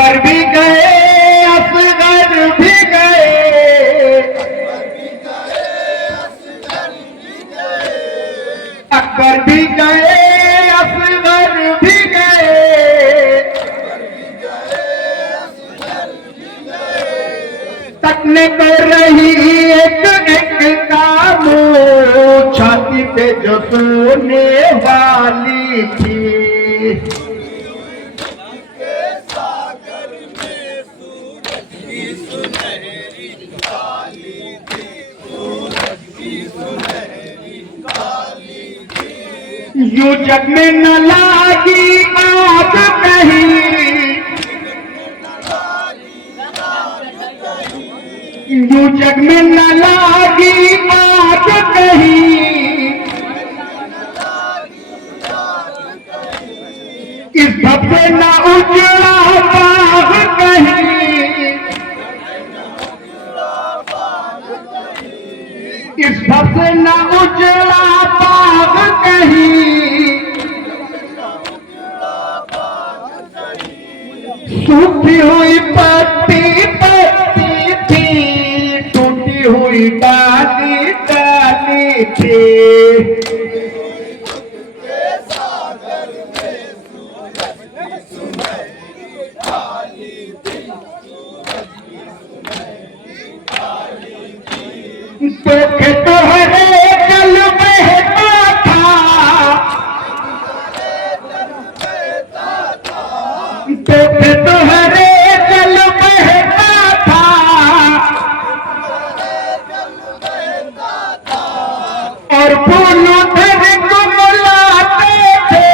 अकबर भी गए, असगर भी गए, अकबर भी गए, असगर भी गए, तकने को रही एक एक काम, छाती पे जो सोने वाली थी। यूं जग में न लागी आग कहीं, यूं जग में न लागी आग कहीं, इस भव से न उजड़ा बाग कहीं, इस भव से न उजड़ा बाग कहीं, सूखी हुई पत्ती पत्ती थी, टूटी हुई डाली डाली थी। देखे तो हरे जल बहता था, देखे तो हरे जल बहता था, और फूल उधर कुमलाते थे,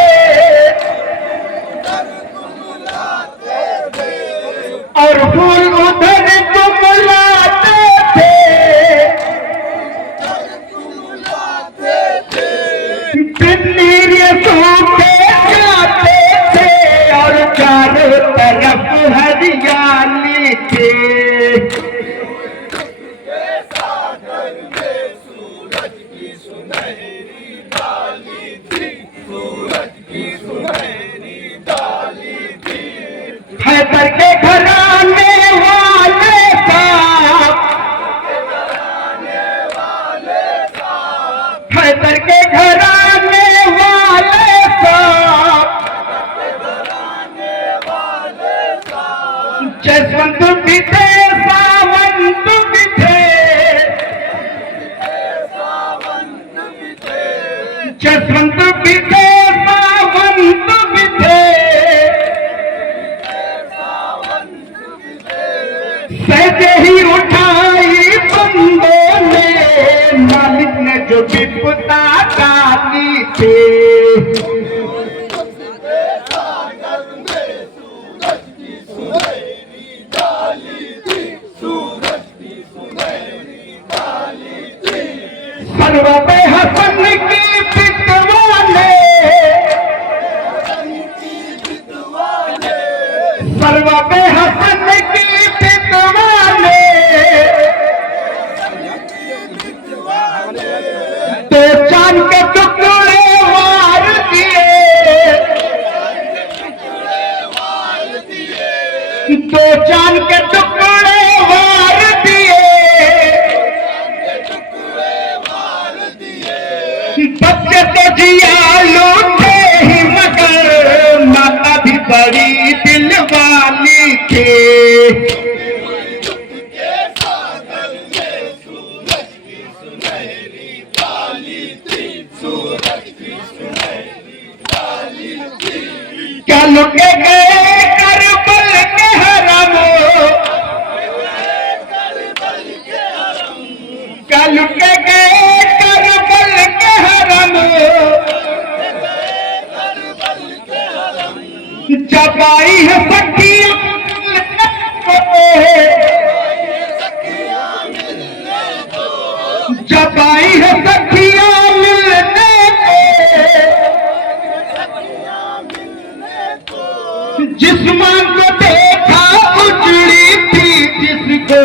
और फूल उधर कुमलाते थे, बिन्नीर सूखे जाते थे, और चारों तरफ हरियाली थी। हैदर के घराने वाले साहब, हैदर के घराने वाले साहब, जसवंत भी थे सावंत भी थे, जसवंत भी थे सावंत भी थे, सहजे ही उठाई बंदों ने, मालिक ने जो विपदा डाली थी। सरवा पे हसन की बितवा ने, सरवा पे हसन की बितवा ने, तो चांद के टुकड़े वार दिए, तो चांद के टुकड़े वार दिए, बच्चे तो जिया लूटे ही मगर माता भी बड़ी दिल वाली थी। क्या लुटे गए करबल के हरम, क्या लुटे गए करबल के हरम, जब आई है सखी जब आई है सखियां मिलने को, जिस मां को देखा उजड़ी थी, जिसको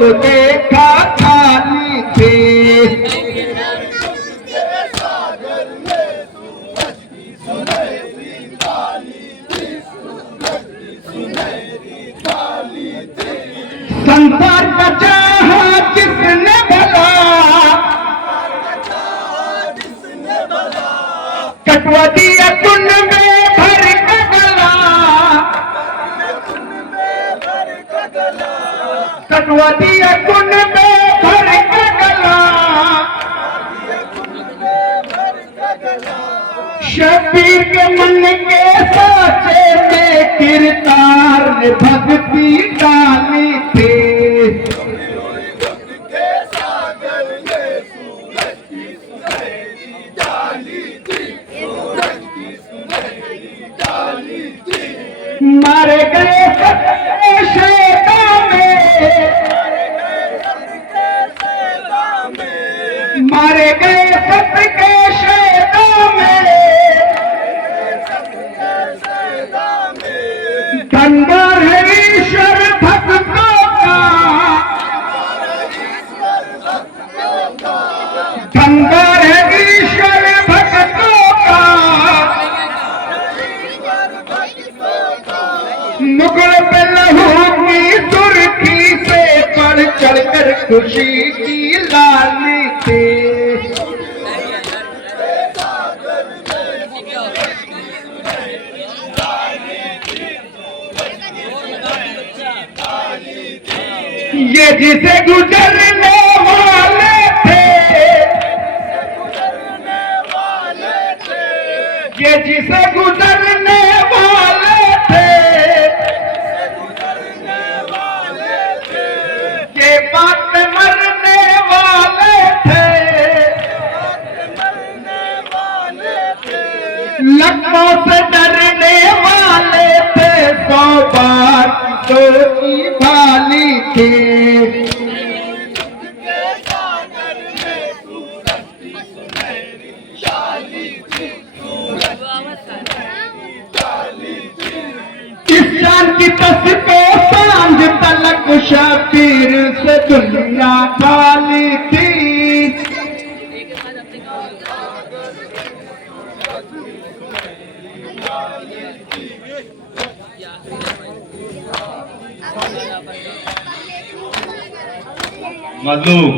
तो देखा खाली थी। सुनहरी कटवा दिया कुन में भर के गला, कटवा दिया कुन में भर के गला, शबीर के मन के साचे में किरदार ने भक्ति डाली थी। मारे गए सत्य शैतान में, मारे गए सत्य के शैतान में, धनगर है ईश्वर भक्तों का, धनगर है ईश्वर भक्तों का, मुगल पे लहू की सुर्खी से बढ़ चढ़कर खुशी की लाली थी। ये जिसे गुजरने वाले थे, ये जिसे गुजरने वाले थे, ये बात मरने वाले थे, लखनऊ से डरने वाले थे, 100 बार सोची भाली थी। इस जान की तस को सांझ तलक शबीर से दुनिया खाली थी। मजलूम